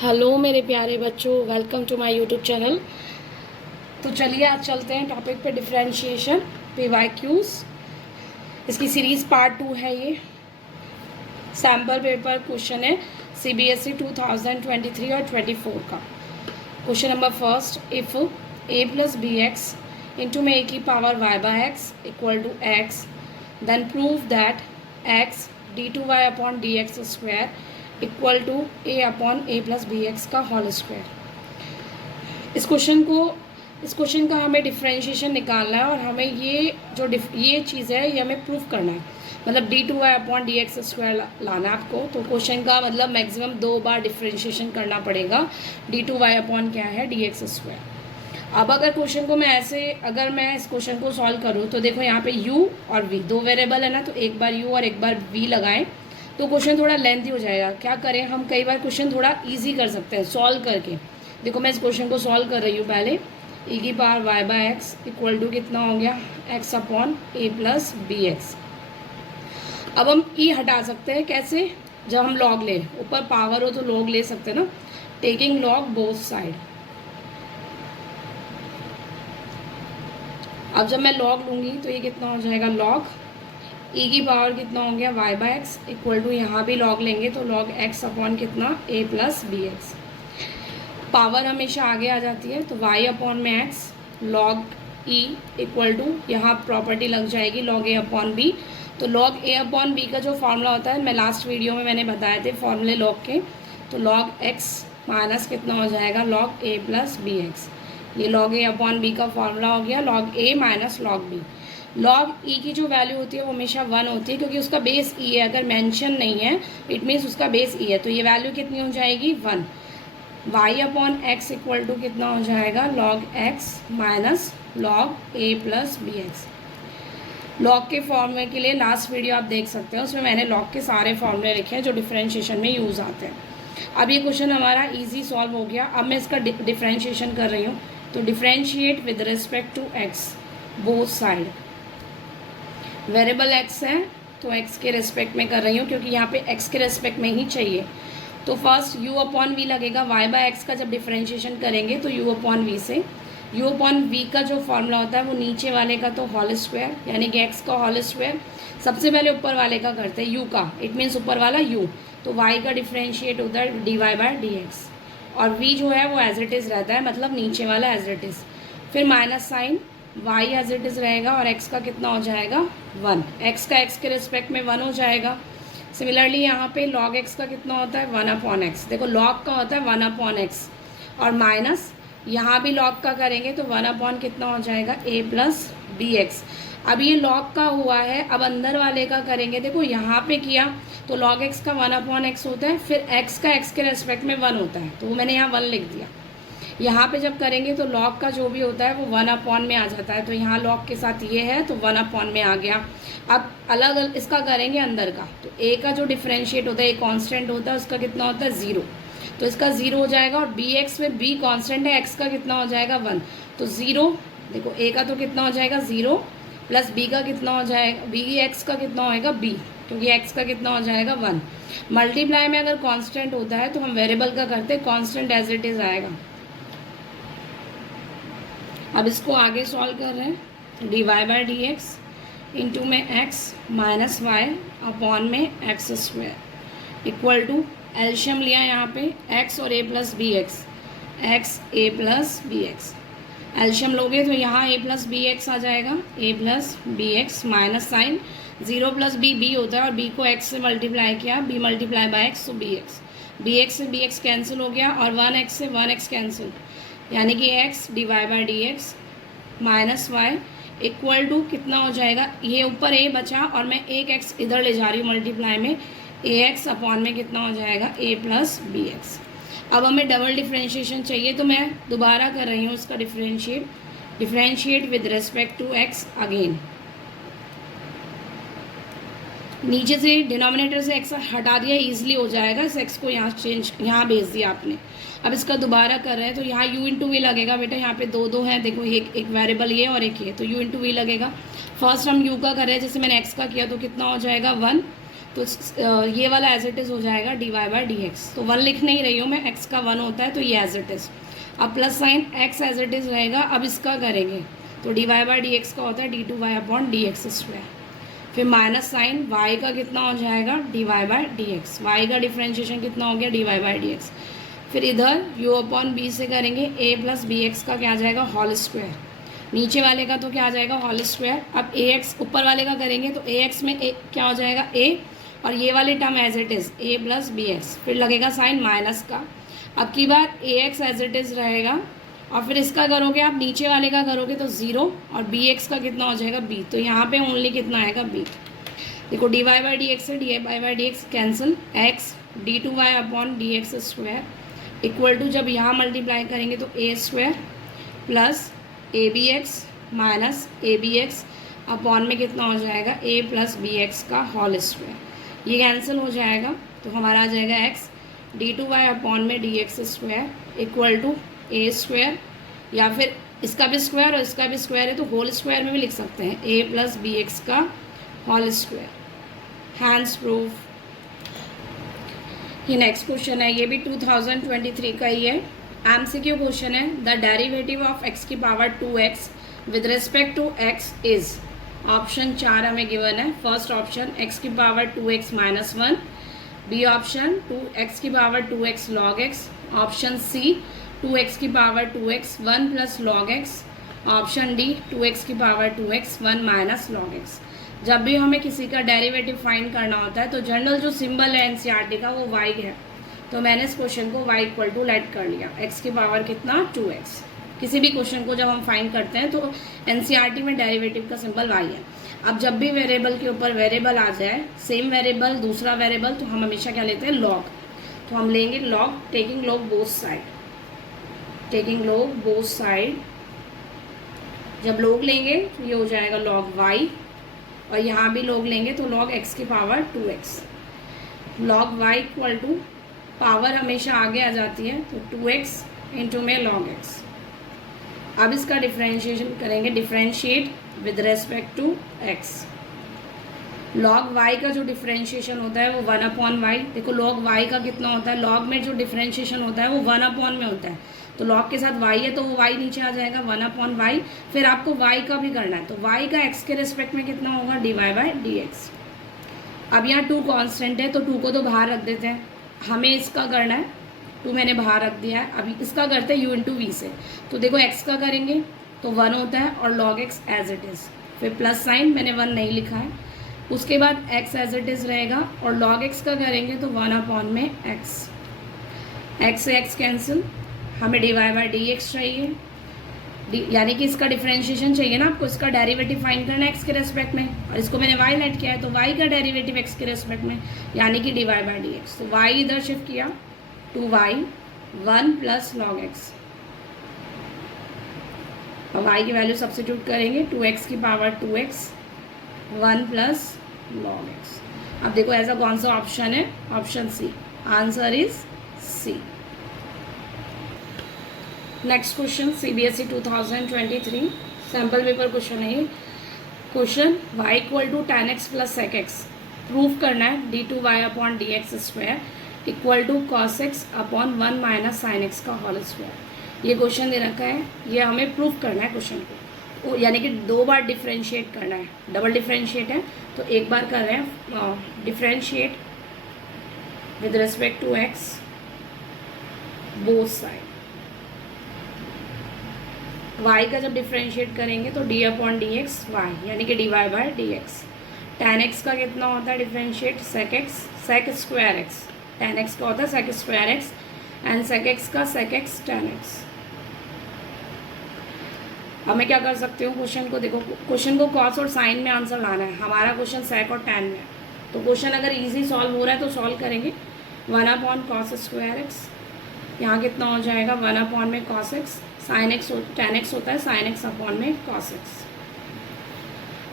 Hello मेरे प्यारे बच्चों, welcome to my YouTube channel. तो चलिए आज चलते हैं टॉपिक पे डिफरेंशिएशन पीवाईक्यूज। इसकी सीरीज़ पार्ट 2 है। ये सैम्पल पेपर क्वेश्चन है सीबीएसई 2023 और 24 का। Question number first, if a plus b x into में ए की power y by x equal to x, then prove that x d two y upon d x square equal to a upon a plus b x का whole square. इस question का हमें differentiation निकालना है और हमें ये चीज़ है ये हमें प्रूफ करना है, मतलब d two y upon d x square लाना है आपको। तो क्वेश्चन का मतलब मैक्सिमम 2 बार डिफ्रेंशिएशन करना पड़ेगा। डी टू वाई अपॉन क्या है, डी एक्स स्क्वायर। अब अगर क्वेश्चन को मैं इस क्वेश्चन को सॉल्व करूँ तो देखो यहाँ पे u और v 2 वेरिएबल है ना, तो एक बार u और एक बार v लगाएं तो क्वेश्चन थोड़ा लेंथी हो जाएगा। क्या करें, हम कई बार क्वेश्चन थोड़ा इजी कर सकते हैं सॉल्व करके। देखो मैं इस क्वेश्चन को सॉल्व कर रही हूँ। पहले e की power y by x equal to कितना हो गया, x upon a plus b x. अब हम e हटा सकते हैं कैसे, जब हम लॉग ले, ऊपर पावर हो तो लॉग ले सकते हैं ना, टेकिंग लॉग बोथ साइड। अब जब मैं लॉग लूँगी तो ये कितना हो जाएगा, लॉग e की पावर कितना हो गया y by x equal to, यहाँ भी लॉग लेंगे तो लॉग x अपॉन कितना a plus b x. Power हमेशा आगे आ जाती है तो y अपॉन में x log e equal to, यहाँ प्रॉपर्टी लग जाएगी लॉग a अपॉन b। तो लॉग a अपॉन b का जो फॉर्मूला होता है, मैं लास्ट वीडियो में मैंने बताए थे फॉर्मूले लॉग के। तो लॉग x माइनस कितना हो जाएगा, log a plus b x. ये लॉग a अपॉन b का फॉर्मूला हो गया, log a minus log b। Log e की जो वैल्यू होती है वो हमेशा 1 होती है, क्योंकि उसका बेस e है। अगर मेंशन नहीं है इट मीन्स उसका बेस e है, तो ये वैल्यू कितनी हो जाएगी, 1। y upon x equal to कितना हो जाएगा, log x minus log a plus b x. Log के फॉर्मूले के लिए लास्ट वीडियो आप देख सकते हो, उसमें मैंने लॉग के सारे फॉर्मूले लिखे हैं जो डिफरेंशिएशन में यूज़ आते हैं। अब ये क्वेश्चन हमारा ईजी सॉल्व हो गया। अब मैं इसका डिफरेंशिएशन कर रही हूँ। तो differentiate with respect to x both side. Variable x है तो x के रेस्पेक्ट में कर रही हूँ, क्योंकि यहाँ पे x के रेस्पेक्ट में ही चाहिए। तो फर्स्ट u अपॉन वी लगेगा, y बाय एक्स का जब डिफरेंशिएशन करेंगे तो u अपॉन वी से। u अपॉन वी का जो फॉर्मूला होता है वो नीचे वाले का तो होल स्क्वायर, यानी कि x का होल स्क्वायर। सबसे पहले ऊपर वाले का करते हैं, u का, इट मीन्स ऊपर वाला u। तो y का डिफ्रेंशिएट होता है d y by d x, और v जो है वो एज इट इज़ रहता है, मतलब नीचे वाला एज इट इज़। फिर minus sign, y as it is रहेगा और x का कितना हो जाएगा, 1। x का x के रिस्पेक्ट में 1 हो जाएगा। सिमिलरली यहाँ पे log x का कितना होता है, 1 अपॉन एक्स। देखो log का होता है 1 अपॉन एक्स, और माइनस यहाँ भी log का करेंगे तो 1 अपॉन कितना हो जाएगा, a प्लस बी एक्स। अब ये log का हुआ है, अब अंदर वाले का करेंगे। देखो यहाँ पे किया तो log x का 1 अपॉन एक्स होता है, फिर x का x के रेस्पेक्ट में 1 होता है, तो वो मैंने यहाँ 1 लिख दिया। यहाँ पे जब करेंगे तो log का जो भी होता है वो 1 अपॉन में आ जाता है, तो यहाँ log के साथ ये है तो 1 अपॉन में आ गया। अब अलग इसका करेंगे अंदर का, तो a का जो डिफरेंशिएट होता है, a कांस्टेंट होता है, उसका कितना होता है, 0, तो इसका 0 हो जाएगा। और बी एक्स में b कांस्टेंट है, x का कितना हो जाएगा, 1, तो 0। देखो a का तो कितना हो जाएगा 0, प्लस b का कितना हो जाएगा, बी एक्स का कितना होएगा b, क्योंकि x का कितना हो जाएगा 1। मल्टीप्लाई में अगर कांस्टेंट होता है तो हम वेरिएबल का करते हैं, कांस्टेंट एज इट इज़ आएगा। अब इसको आगे सॉल्व कर रहे हैं, d y by d x into में x माइनस वाई अपॉन में एक्स स्क्वायर इक्वल टू, एल्शियम लिया यहाँ पे x और a plus b x, x a plus b x. एल्शियम लोगे तो यहाँ a प्लस बी एक्स आ जाएगा, a plus b x minus sine 0 plus b होता है, और b को x से मल्टीप्लाई किया, b मल्टीप्लाई बाय x, तो बी एक्स से बी एक्स कैंसिल हो गया, और 1x से 1x कैंसिल, यानी कि x d y by d x minus y equal to कितना हो जाएगा, ये ऊपर a बचा और मैं एक x इधर ले जा रही हूँ मल्टीप्लाई में, ax अपॉन में कितना हो जाएगा, a प्लस बी एक्स। अब हमें डबल डिफ्रेंशिएशन चाहिए, तो मैं दोबारा कर रही हूँ उसका differentiate with respect to x again. नीचे से डिनोमिनेटर से x हटा दिया, ईजिली हो जाएगा। इस x को यहाँ भेज दिया आपने। अब इसका दोबारा कर रहे हैं तो यहाँ u इंटू वी लगेगा। बेटा यहाँ पे दो हैं, देखो एक वेरिएबल ये और एक ये, तो u इंटू वी लगेगा। फर्स्ट हम u का कर रहे हैं, जैसे मैंने x का किया तो कितना हो जाएगा 1, तो ये वाला एज इट इज़ हो जाएगा dy बाई डी एक्स। तो 1 लिख नहीं रही हूँ मैं, x का 1 होता है तो ये एज इट इज़। अब plus sign x as it is रहेगा। अब इसका करेंगे तो dy बाई डी एक्स का होता है d2y upon d x square. फिर माइनस साइन y का कितना हो जाएगा dy by d x. Y का डिफ्रेंशिएशन कितना हो गया dy बाई डी एक्स। फिर इधर u अपॉन b से करेंगे a प्लस बी एक्स का क्या आ जाएगा होल स्क्वायर। नीचे वाले का तो क्या आ जाएगा होल स्क्वायर। अब ax ऊपर वाले का करेंगे तो ax में क्या हो जाएगा a, और ये वाले term as it is a plus b x. फिर लगेगा साइन माइनस का। अब की बार ax एज इट इज़ रहेगा, और फिर इसका करोगे आप नीचे वाले का करोगे तो 0, और bx का कितना हो जाएगा b। तो यहाँ पे ओनली कितना आएगा b। देखो dy बाई डी एक्स से dy by d x cancel, x d2y upon d x square equal to, जब यहाँ मल्टीप्लाई करेंगे तो a square plus a b x minus a b x upon में कितना हो जाएगा a प्लस बी एक्स का होल स्क्वायर। ये कैंसिल हो जाएगा तो हमारा आ जाएगा x d2y अपॉन में d x square equal to a square, या फिर इसका भी स्क्वायर और इसका भी स्क्वायर है तो होल स्क्वायर में भी लिख सकते हैं a प्लस बी एक्स का होल स्क्वायर। Hence proof. ये नेक्स्ट क्वेश्चन है, ये भी 2023 का ही है। एमसीक्यू क्वेश्चन है, द डेरिवेटिव ऑफ x की power 2x with respect to x is. Option 4 हमें गिवन है। फर्स्ट ऑप्शन x की power 2x minus 1, b option 2x की power 2x log x, option c 2x की power 2x 1 plus log x, option D 2x की power 2x 1 minus log x। जब भी हमें किसी का डेरिवेटिव फाइंड करना होता है तो जनरल जो सिंबल है एनसीईआरटी का वो y है, तो मैंने इस क्वेश्चन को y इक्वल टू लेट कर लिया। x की पावर कितना 2x। किसी भी क्वेश्चन को जब हम फाइंड करते हैं तो एनसीईआरटी में डेरिवेटिव का सिंबल y है। अब जब भी वेरिएबल के ऊपर वेरिएबल आ जाए, सेम वेरिएबल दूसरा वेरिएबल, तो हम हमेशा क्या लेते हैं लॉग। तो हम लेंगे log, taking log both side, taking log both side. जब लॉग लेंगे तो ये हो जाएगा लॉग y, और यहाँ भी लॉग लेंगे तो लॉग x की power 2x। Log y equal to power हमेशा आगे आ जाती है तो 2x इंटू में लॉग x। अब इसका डिफ्रेंशिएशन करेंगे, differentiate with respect to x। Log y का जो डिफ्रेंशिएशन होता है वो 1 अपॉन वाई। देखो लॉग y का कितना होता है, लॉग में जो डिफ्रेंशिएशन होता है वो 1 अपॉन में होता है, तो लॉग के साथ y है तो वो y नीचे आ जाएगा 1 अपॉन वाई। फिर आपको y का भी करना है, तो y का x के रिस्पेक्ट में कितना होगा dy बाई डी एक्स। अब यहाँ 2 कॉन्स्टेंट है तो 2 को तो बाहर रख देते हैं, हमें इसका करना है 2 मैंने बाहर रख दिया है। अभी इसका करते हैं u इंटू वी से। तो देखो x का करेंगे तो 1 होता है और log x as it is, फिर प्लस साइन मैंने 1 नहीं लिखा है। उसके बाद x एज इट इज़ रहेगा, और log x का करेंगे तो 1 अपॉन में x से x कैंसिल, हमें dy बाई डी एक्स चाहिए, यानी कि इसका डिफरेंशिएशन चाहिए ना आपको, इसका डेरिवेटिव फाइंड करना है x के रेस्पेक्ट में, और इसको मैंने y लेट किया है तो y का डेरिवेटिव x के रेस्पेक्ट में, यानी कि dy बाई डी एक्स। तो y इधर शिफ्ट किया 2y 1 प्लस लॉग x, और y की वैल्यू सब्स्टिट्यूट करेंगे 2x की power 2x 1 plus log x। अब देखो ऐसा कौन सा ऑप्शन है, option c. Answer is c. Next question CBSE 2023 sample paper question है ये। Question y equal to tan x plus sec x prove करना है d2y upon d x square equal to cos x upon 1 minus sine x का whole square. ये question दे रखा है, ये हमें प्रूव करना है क्वेश्चन को, यानी कि 2 बार डिफ्रेंशिएट करना है, डबल डिफ्रेंशिएट है तो एक बार कर रहे हैं differentiate with respect to x both side. y का जब डिफ्रेंशिएट करेंगे तो d upon d x y, यानी कि dy by d x. tan x का कितना होता है differentiate sec x sec square x, tan x का होता है sec square x and sec x का sec x tan x। अब मैं क्या कर सकती हूँ, क्वेश्चन को देखो, क्वेश्चन को cos और साइन में आंसर लाना है, हमारा क्वेश्चन sec और tan में। तो क्वेश्चन अगर इजी सॉल्व हो रहा है तो सॉल्व करेंगे 1 अपॉन cos स्क्वायर x, यहाँ कितना हो जाएगा 1 अपॉन में cos x, sine x tan x होता है साइन x अपॉन में cos x।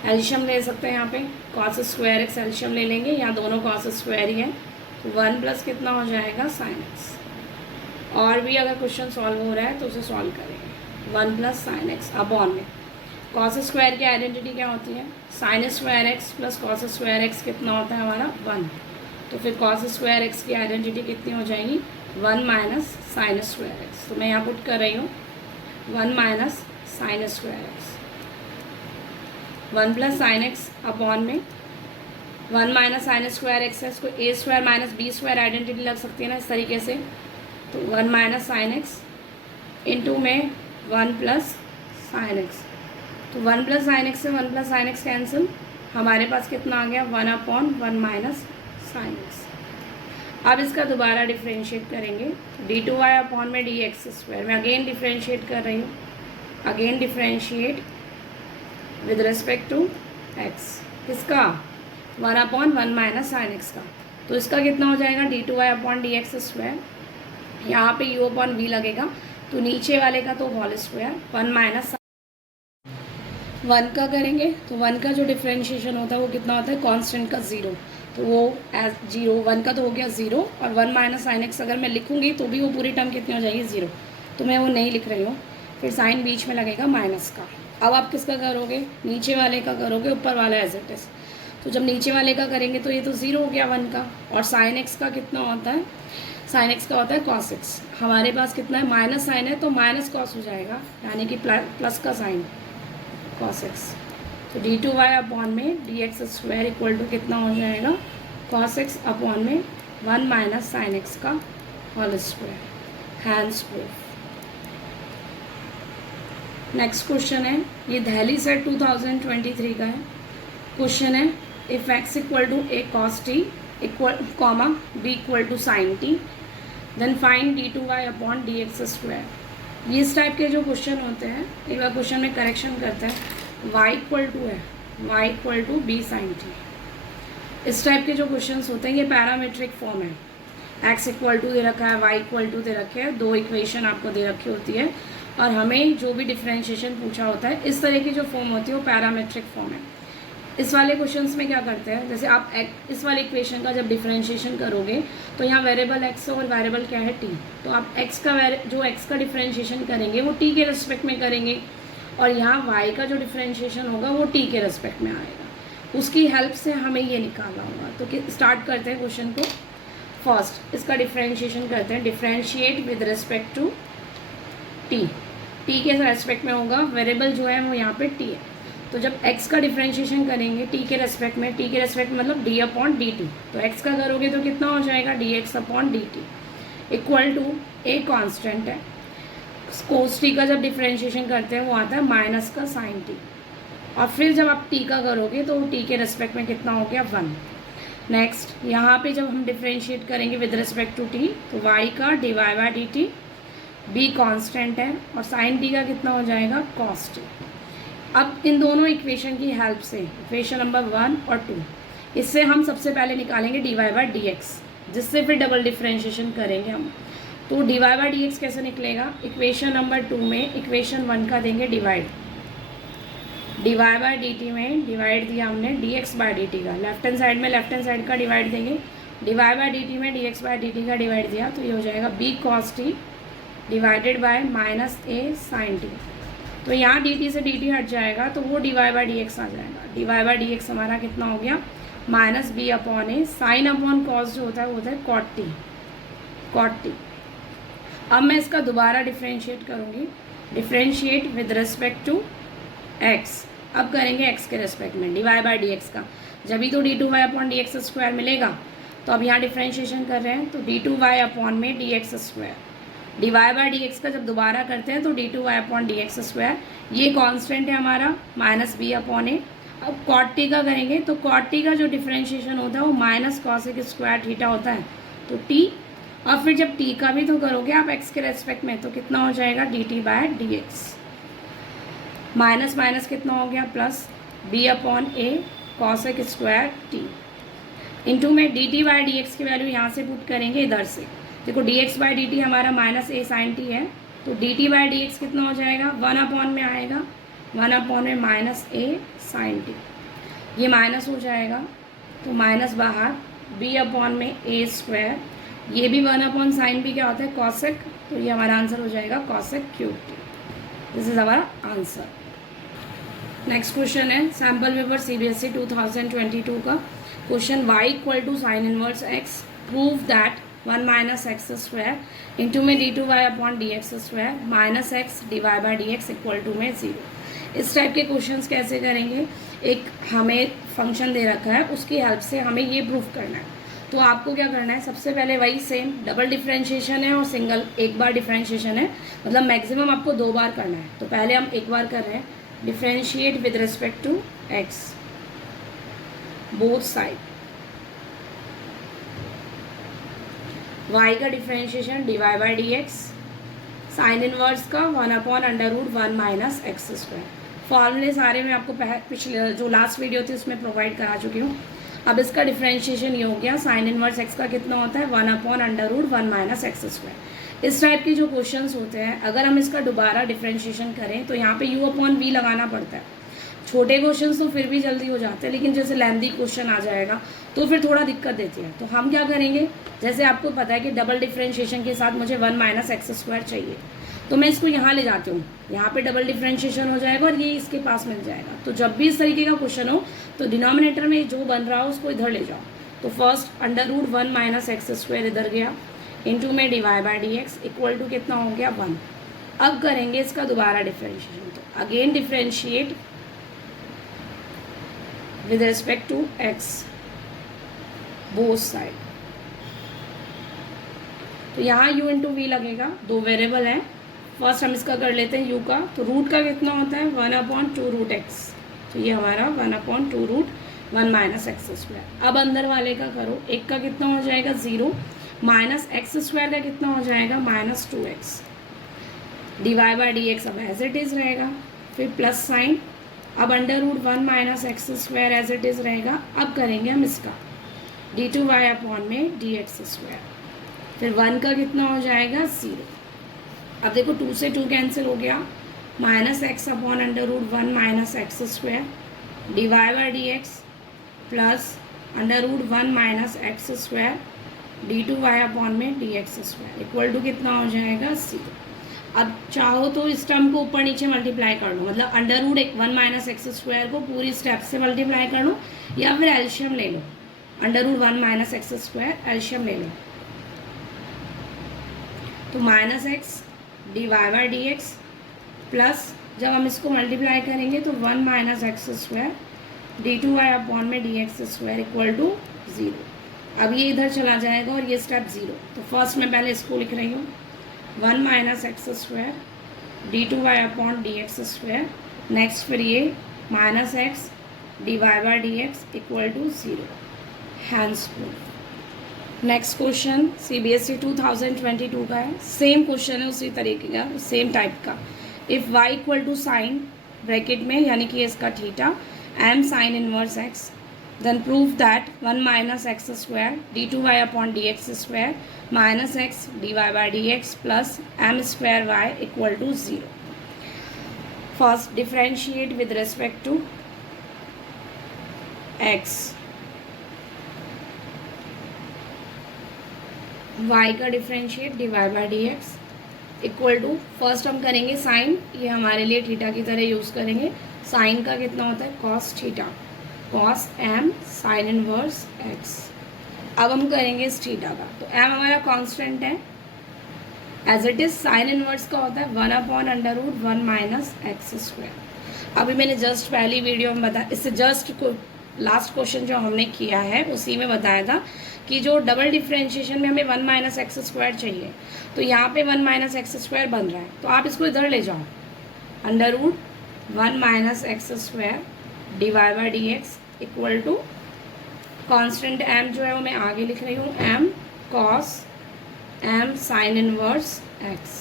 एल्शियम ले सकते हैं यहाँ पे, cos स्क्वायर x एल्शियम ले लेंगे, यहाँ दोनों cos स्क्वायर ही है तो 1 प्लस कितना हो जाएगा साइन x। और भी अगर क्वेश्चन सॉल्व हो रहा है तो उसे सॉल्व करेंगे 1 प्लस साइन x अपॉन में कॉस स्क्वायर की आइडेंटिटी क्या होती है, sign square x plus cos square x कितना होता है हमारा 1। तो फिर कॉस स्क्वायर एक्स की आइडेंटिटी कितनी हो जाएगी 1 माइनस साइन स्क्वायर एक्स। तो मैं यहाँ पुट कर रही हूँ 1 minus sine square x, 1 plus sine x upon में 1 माइनस साइन स्क्वायर एक्स है, इसको a square minus b square identity लग सकती है ना इस तरीके से। तो 1 माइनस साइन एक्स इंटू में 1 प्लस साइन एक्स। तो 1 प्लस साइन एक्स से 1 प्लस साइन एक्स कैंसिल, हमारे पास कितना आ गया 1 अपॉन 1 माइनस साइन एक्स। अब इसका दोबारा डिफ्रेंशिएट करेंगे, डी टू वाई अपॉन में डी एक्स स्क्वायर। मैं अगेन डिफ्रेंशिएट कर रही हूँ, again differentiate with respect to x, किसका 1 अपॉन 1 माइनस साइन एक्स का। तो इसका कितना हो जाएगा d two y upon d x square, यहाँ पे यू अपॉन वी लगेगा, तो नीचे वाले का तो होल स्क्वायर 1 माइनस 1 का करेंगे। तो 1 का जो डिफ्रेंशिएशन होता है वो कितना होता है कांस्टेंट का 0, तो वो एज 0, 1 का तो हो गया 0, और 1 माइनस साइन एक्स अगर मैं लिखूँगी तो भी वो पूरी टर्म कितनी हो जाएगी 0, तो मैं वो नहीं लिख रही हूँ। फिर साइन बीच में लगेगा माइनस का। अब आप किसका करोगे, नीचे वाले का करोगे, ऊपर वाला एज इट इज़। तो जब नीचे वाले का करेंगे तो ये तो 0 हो गया 1 का, और साइन एक्स का कितना होता है, साइन एक्स का होता है कॉस एक्स। हमारे पास कितना है माइनस साइन है तो माइनस कॉस हो जाएगा, यानी कि प्लस का साइन कॉस एक्स। तो डी टू वाई अपॉन में d x square equal to कितना हो जाएगा कॉस एक्स अपॉन में 1 माइनस साइन एक्स का whole square, hence proof. Next question है, ये दिल्ली सेट 2023 का है। क्वेश्चन है if x equal to a cos t equal comma b equal to sine t then find d two y upon d x square. ये इस type के जो question होते हैं, एक बार क्वेश्चन में करेक्शन करते हैं, y इक्वल टू है y equal to b sine t. इस टाइप के जो क्वेश्चंस होते हैं ये पैरामीट्रिक फॉर्म है, x इक्वल टू दे रखा है, y इक्वल टू दे रखे हैं, दो इक्वेशन आपको दे रखी होती है, और हमें जो भी डिफ्रेंशिएशन पूछा होता है इस तरह की जो फॉर्म होती है वो पैरामीट्रिक फॉर्म है। इस वाले क्वेश्चंस में क्या करते हैं, जैसे आप इस वाले इक्वेशन का जब डिफरेंशिएशन करोगे तो यहाँ वेरिएबल x और वेरिएबल क्या है t, तो आप x का डिफरेंशिएशन करेंगे वो t के रिस्पेक्ट में करेंगे, और यहाँ y का जो डिफरेंशिएशन होगा वो t के रिस्पेक्ट में आएगा। उसकी हेल्प से हमें ये निकालना होगा। तो स्टार्ट करते हैं क्वेश्चन को। फर्स्ट इसका डिफरेंशिएशन करते हैं, differentiate with respect to t, t के रेस्पेक्ट में होगा, वेरिएबल जो है वो यहाँ पे t है। तो जब x का डिफरेंशिएशन करेंगे t के रेस्पेक्ट में, t के रेस्पेक्ट मतलब d अपॉन डी टी, तो x का करोगे तो कितना हो जाएगा dx upon d t equal to a constant है, कोस t का जब डिफरेंशिएशन करते हैं वो आता है माइनस का साइन t, और फिर जब आप t का करोगे तो t के रेस्पेक्ट में कितना हो गया 1। नेक्स्ट यहाँ पे जब हम डिफरेंशिएट करेंगे विद रिस्पेक्ट टू t, तो y का dy by d T, b constant है, और साइन t का कितना हो जाएगा कॉस t। अब इन दोनों इक्वेशन की हेल्प से, इक्वेशन नंबर 1 और 2, इससे हम सबसे पहले निकालेंगे d y by d x, जिससे फिर डबल डिफरेंशिएशन करेंगे हम। तो d y by d x कैसे निकलेगा, इक्वेशन नंबर 2 में इक्वेशन 1 का देंगे divide, d y by d t में डिवाइड दिया हमने d x by d t का, लेफ्ट हैंड साइड में लेफ्ट हैंड साइड का डिवाइड देंगे, d y by d t में d x by d t का डिवाइड दिया, तो ये हो जाएगा b cos t divided by minus a sine t. तो यहाँ डी टी से डी टी हट जाएगा तो वो d y by d x आ जाएगा। D y by d x हमारा कितना हो गया minus b upon a sine upon cos जो होता है वो होता है कॉट टी, कॉट टी। अब मैं इसका दोबारा डिफ्रेंशिएट करूँगी, differentiate with respect to x. अब करेंगे एक्स के रिस्पेक्ट में d y by d x का, जब भी तो d two y upon d x square मिलेगा। तो अब यहाँ डिफ्रेंशिएशन कर रहे हैं तो डी टू वाई अपॉन में d x square, d y by d x का जब दोबारा करते हैं तो d two y upon d x square, ये कांस्टेंट है हमारा माइनस बी अपॉन ए। अब कॉट टी का करेंगे तो कॉट टी का जो डिफरेंशिएशन होता है वो माइनस कॉसेक स्क्वायर थीटा होता है, तो टी, और फिर जब टी का भी तो करोगे आप एक्स के रेस्पेक्ट में, तो कितना हो जाएगा d t by d x, minus minus कितना हो गया plus b upon a cosec square t, into में d t by d x की वैल्यू यहाँ से पुट करेंगे इधर से। देखो d x by d t हमारा माइनस ए साइन टी है, तो d t by d x कितना हो जाएगा 1 अपॉन में आएगा, 1 अपॉन में माइनस ए साइन टी, ये माइनस हो जाएगा तो माइनस बाहर बी अपॉन में ए स्क्वायर, ये भी 1 अपॉन साइन भी क्या होता है कॉसेक, तो ये हमारा आंसर हो जाएगा cosec cube t. This is हमारा आंसर। नेक्स्ट क्वेश्चन है सैम्पल पेपर CBSE 2022 का question y equal to sine inverse x prove that 1 minus x square into में d2y upon d x square minus x dy by d x equal to में 0। इस type के questions कैसे करेंगे, एक हमें function दे रखा है उसकी हेल्प से हमें ये प्रूव करना है। तो आपको क्या करना है, सबसे पहले वही सेम डबल डिफरेंशिएशन है और सिंगल एक बार डिफरेंशिएशन है, मतलब मैक्सिमम आपको 2 बार करना है। तो पहले हम एक बार कर रहे हैं, differentiate with respect to x both side, y का differentiation dy by d x, sine inverse का 1 upon under root 1 minus x square. फॉर्मूले सारे मैं आपको पिछले जो लास्ट वीडियो थी उसमें प्रोवाइड करा चुकी हूँ। अब इसका डिफरेंशिएशन ये हो गया, साइन इनवर्स x का कितना होता है 1 upon under root 1 minus x square. इस टाइप के जो क्वेश्चंस होते हैं अगर हम इसका दोबारा डिफरेंशिएशन करें तो यहाँ पे u अपॉन v लगाना पड़ता है। छोटे क्वेश्चंस तो फिर भी जल्दी हो जाते हैं, लेकिन जैसे लेंथी क्वेश्चन आ जाएगा तो फिर थोड़ा दिक्कत देती है। तो हम क्या करेंगे, जैसे आपको पता है कि डबल डिफरेंशिएशन के साथ मुझे 1 माइनस एक्स स्क्वायर चाहिए, तो मैं इसको यहाँ ले जाती हूँ, यहाँ पे डबल डिफरेंशिएशन हो जाएगा और ये इसके पास मिल जाएगा। तो जब भी इस तरीके का क्वेश्चन हो तो डिनोमिनेटर में जो बन रहा हो उसको इधर ले जाओ। तो first under root 1 minus x square इधर गया, इंटू में dy by d x equal to कितना हो गया 1। अब करेंगे इसका दोबारा डिफरेंशिएशन, तो again differentiate with respect to x both side. तो यहाँ u इंटू वी लगेगा, 2 वेरिएबल हैं। फर्स्ट हम इसका कर लेते हैं u का, तो रूट का कितना होता है 1 अपॉन 2 रूट एक्स, तो ये हमारा 1 upon 2 root 1 minus x square. अब अंदर वाले का करो, एक का कितना हो जाएगा 0, माइनस एक्स स्क्वायर का कितना हो जाएगा minus 2x, dy by d x अब एज इट इज़ रहेगा, फिर प्लस साइन, अब under root 1 minus x square as it is रहेगा। अब करेंगे हम इसका d2y अपॉन में डी एक्स स्क्वायर, फिर 1 का कितना हो जाएगा 0। अब देखो 2 से 2 कैंसिल हो गया, minus x upon under root 1 minus x square dy by d x plus under root 1 minus x square d2y upon में d x square equal to कितना हो जाएगा 0। अब चाहो तो इस टर्म को ऊपर नीचे मल्टीप्लाई कर लो, मतलब under root 1 minus x square को पूरी स्टेप से मल्टीप्लाई कर लो, या फिर एल्शियम ले लो, under root 1 minus x square एल्शियम ले लो। तो minus x d y by d x plus जब हम इसको मल्टीप्लाई करेंगे तो 1 minus x square d2y upon में d x square equal to 0। अब ये इधर चला जाएगा और ये स्टेप 0। तो फर्स्ट मैं पहले इसको लिख रही हूँ, 1 minus x square d2y upon d x square, next फिर ये minus x dy by d x equal to 0, hence proof. Next question CBSE 2022 का है, सेम क्वेश्चन है उसी तरीके का, सेम टाइप का। If y equal to sine bracket में यानी कि इसका theta m sine inverse x, then prove that 1 minus x square d2y upon d x square minus x dy by d x plus m square y equal to 0। First differentiate with respect to x, y का differentiate dy by d x equal to, first हम करेंगे sign, ये हमारे लिए theta की तरह use करेंगे। Sign का कितना होता है cos theta, cos m sine inverse x। अब हम करेंगे इस थीटा का, तो m हमारा कांस्टेंट है as it is, sine inverse का होता है 1 upon under root 1 minus x square. अभी मैंने जस्ट पहली वीडियो में बताया, इससे जस्ट लास्ट क्वेश्चन जो हमने किया है उसी में बताया था कि जो डबल डिफरेंशिएशन में हमें 1 माइनस एक्स स्क्वायर चाहिए, तो यहाँ पे 1 माइनस एक्स स्क्वायर बन रहा है, तो आप इसको इधर ले जाओ, under root 1 minus x square d y by d x equal to constant m जो है वो मैं आगे लिख रही हूँ, m cos m sine inverse x।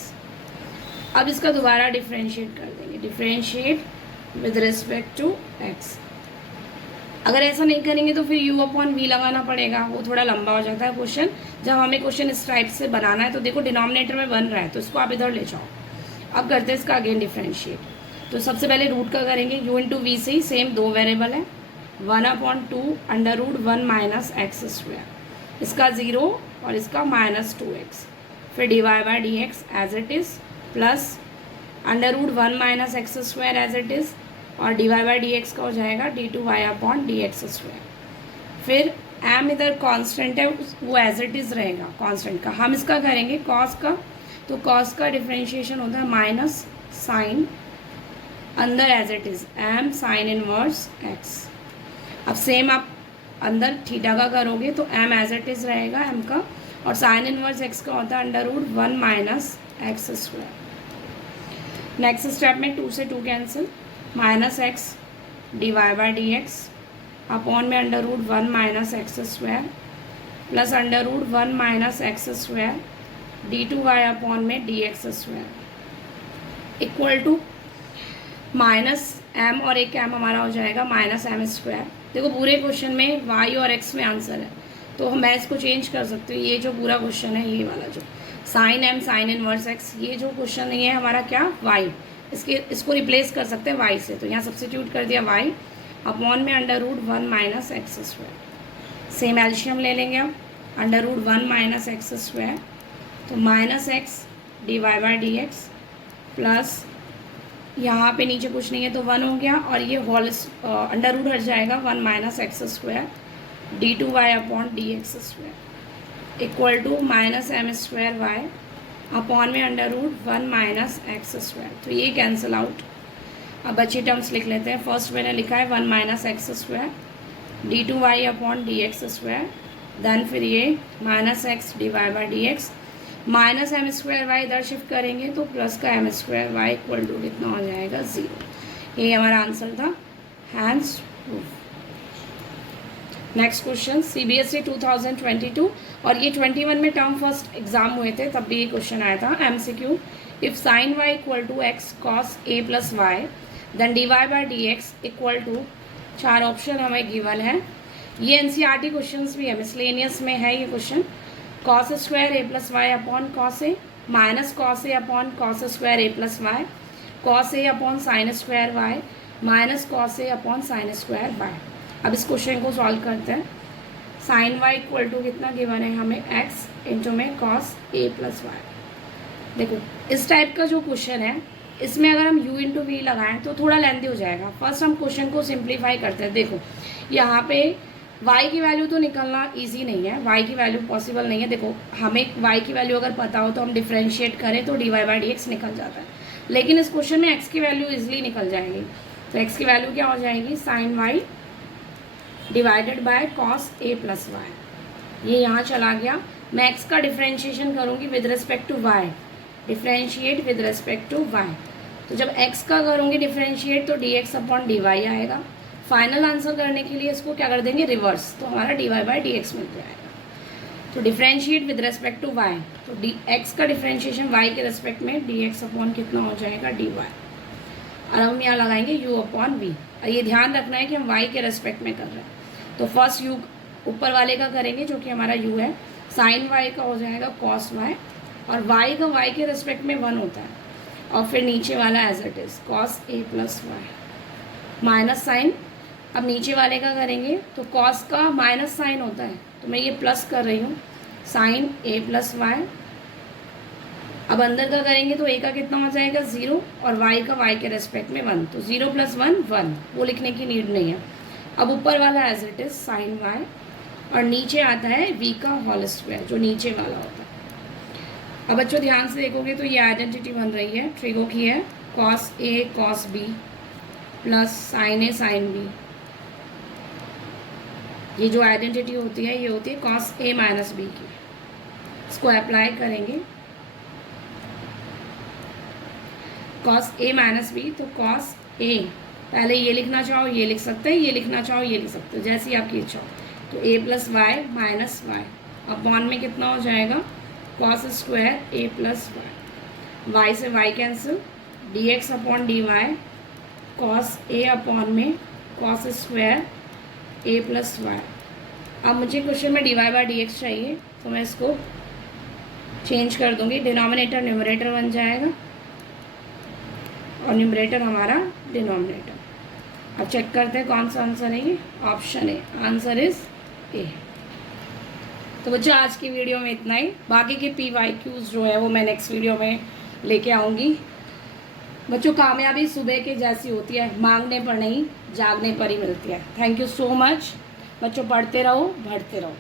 अब इसका दोबारा डिफरेंशिएट कर देंगे, differentiate with respect to x। अगर ऐसा नहीं करेंगे तो फिर u अपॉन v लगाना पड़ेगा, वो थोड़ा लंबा हो जाता है क्वेश्चन। जब हमें क्वेश्चन इस टाइप से बनाना है तो देखो डिनोमिनेटर में बन रहा है, तो इसको आप इधर ले जाओ। अब करते हैं इसका अगेन डिफरेंशिएट, तो सबसे पहले रूट का करेंगे, u इंटू वी से ही सेम 2 वेरिएबल है, 1 upon 2 under root 1 minus x square, इसका 0 और इसका माइनस 2x, फिर d y by d x as it is plus under root 1 minus x square as it is और dy by d x का हो जाएगा d2y upon d x square. फिर m इधर कांस्टेंट है, वो एज इट इज़ रहेगा constant का। हम इसका करेंगे कॉस का, तो कॉस का डिफ्रेंशिएशन होता है माइनस साइन अंदर as it is m sine inverse x। अब सेम आप अंदर थीटा का करोगे तो m एज इट इज़ रहेगा m का, और साइन इनवर्स x का होता है under root 1 minus x square. Next step में 2 से 2 cancel, minus x d y by d x upon में under root 1 minus x square plus under root 1 minus x square d2y upon में d x square equal to minus m और एक m हमारा हो जाएगा minus m square. देखो पूरे question में y और x में आंसर है, तो मैं इसको चेंज कर सकती हूँ। ये जो पूरा क्वेश्चन है, ये वाला जो sine m sine inverse x, ये जो क्वेश्चन नहीं है हमारा क्या y, इसको रिप्लेस कर सकते हैं y से। तो यहाँ सब्स्टिट्यूट कर दिया y अपॉन में under root 1 minus x square. Same एल्शियम ले लेंगे अब, under root 1 minus x square, तो minus x d y by d x plus यहाँ पे नीचे कुछ नहीं है तो 1 हो गया, और ये होल अंडर रूट हट जाएगा 1 minus x square d2y upon d x square equal to minus m square y upon में under root 1 minus x square. तो ये कैंसिल आउट। अब अच्छी टर्म्स लिख लेते हैं। फर्स्ट मैंने लिखा है 1 minus x square d2y upon d x square, then फिर ये minus x d y by d x, minus m square y इधर शिफ्ट करेंगे तो प्लस का m square y equal to कितना हो जाएगा 0। ये हमारा आंसर था, hence proof. Next question CBSE 2022, और ये 21 में टर्म फर्स्ट एग्जाम हुए थे तब भी ये क्वेश्चन आया था। MCQ, if sine y equal to x cos a plus y then d y by d x equal to, 4 option हमें गिवन है। ये NCERT क्वेश्चन भी है, मिसलेनियस में है ये question. Cos square a plus y upon cos a, minus cos a upon cos square a plus y, cos a upon sine square y minus cos a upon sine square y. अब इस question को solve करते हैं। Sine y equal to कितना given है हमें, x into में cos a plus y. देखो इस टाइप का जो क्वेश्चन है, इसमें अगर हम u इंटू वी लगाएं तो थोड़ा लेंथी हो जाएगा। फर्स्ट हम क्वेश्चन को सिंप्लीफाई करते हैं। देखो यहाँ पे y की वैल्यू तो निकलना इजी नहीं है, y की वैल्यू पॉसिबल नहीं है। देखो हमें y की वैल्यू अगर पता हो तो हम डिफ्रेंशिएट करें तो d y by d x निकल जाता है, लेकिन इस क्वेश्चन में x की वैल्यू इजीली निकल जाएगी। तो x की वैल्यू क्या हो जाएगी, sine y divided by cos a plus y. ये यहाँ चला गया। मैं x का डिफ्रेंशिएशन करूँगी with respect to y, differentiate with respect to y। तो जब x का करूँगी डिफ्रेंशिएट तो dx अपॉन dy आएगा। फाइनल आंसर करने के लिए इसको क्या कर देंगे, रिवर्स, तो हमारा dy बाई डी एक्स मिल जाएगा। तो differentiate with respect to y, तो x का डिफ्रेंशिएशन y के रिस्पेक्ट में dx अपॉन कितना हो जाएगा dy। और हम यहाँ लगाएंगे u अपॉन v। और ये ध्यान रखना है कि हम y के रेस्पेक्ट में कर रहे हैं। तो फर्स्ट u ऊपर वाले का करेंगे जो कि हमारा u है, साइन y का हो जाएगा कॉस y, और y का y के रेस्पेक्ट में 1 होता है, और फिर नीचे वाला as it is cos a plus y minus sine. अब नीचे वाले का करेंगे तो कॉस का माइनस साइन होता है, तो मैं ये प्लस कर रही हूँ, साइन a प्लस वाई। अब अंदर का करेंगे तो a का कितना हो जाएगा 0, और y का y के रेस्पेक्ट में 1, तो 0 प्लस 1 1, वो लिखने की नीड नहीं है। अब ऊपर वाला as it is sine y, और नीचे आता है v का होल स्क्वायर जो नीचे वाला होता है। अब बच्चों ध्यान से देखोगे तो ये आइडेंटिटी बन रही है, ट्रिगो की है, cos a cos b plus sine a sine b। ये जो आइडेंटिटी होती है ये होती है कॉस a माइनस b की। इसको अप्लाई करेंगे, कॉस a माइनस बी, तो कॉस a, पहले ये लिखना चाहो ये लिख सकते हैं, ये लिखना चाहो ये लिख सकते हो, जैसी आपकी इच्छा हो। तो a plus y minus y upon में कितना हो जाएगा, cos square a plus y, y से y cancel, dx upon dy cos a upon में cos square a plus y. अब मुझे क्वेश्चन में dy बाई डी एक्स चाहिए, तो मैं इसको चेंज कर दूंगी, डिनोमिनेटर न्यूमरेटर बन जाएगा और न्यूमरेटर हमारा डिनोमिनेटर। अब चेक करते हैं कौन सा आंसर है, ये option A, answer is a. तो बच्चों आज की वीडियो में इतना ही, बाकी के PYQs जो है वो मैं नेक्स्ट वीडियो में लेके आऊँगी। बच्चों कामयाबी सुबह के जैसी होती है, मांगने पर नहीं जागने पर ही मिलती है। थैंक यू सो मच बच्चों, पढ़ते रहो बढ़ते रहो।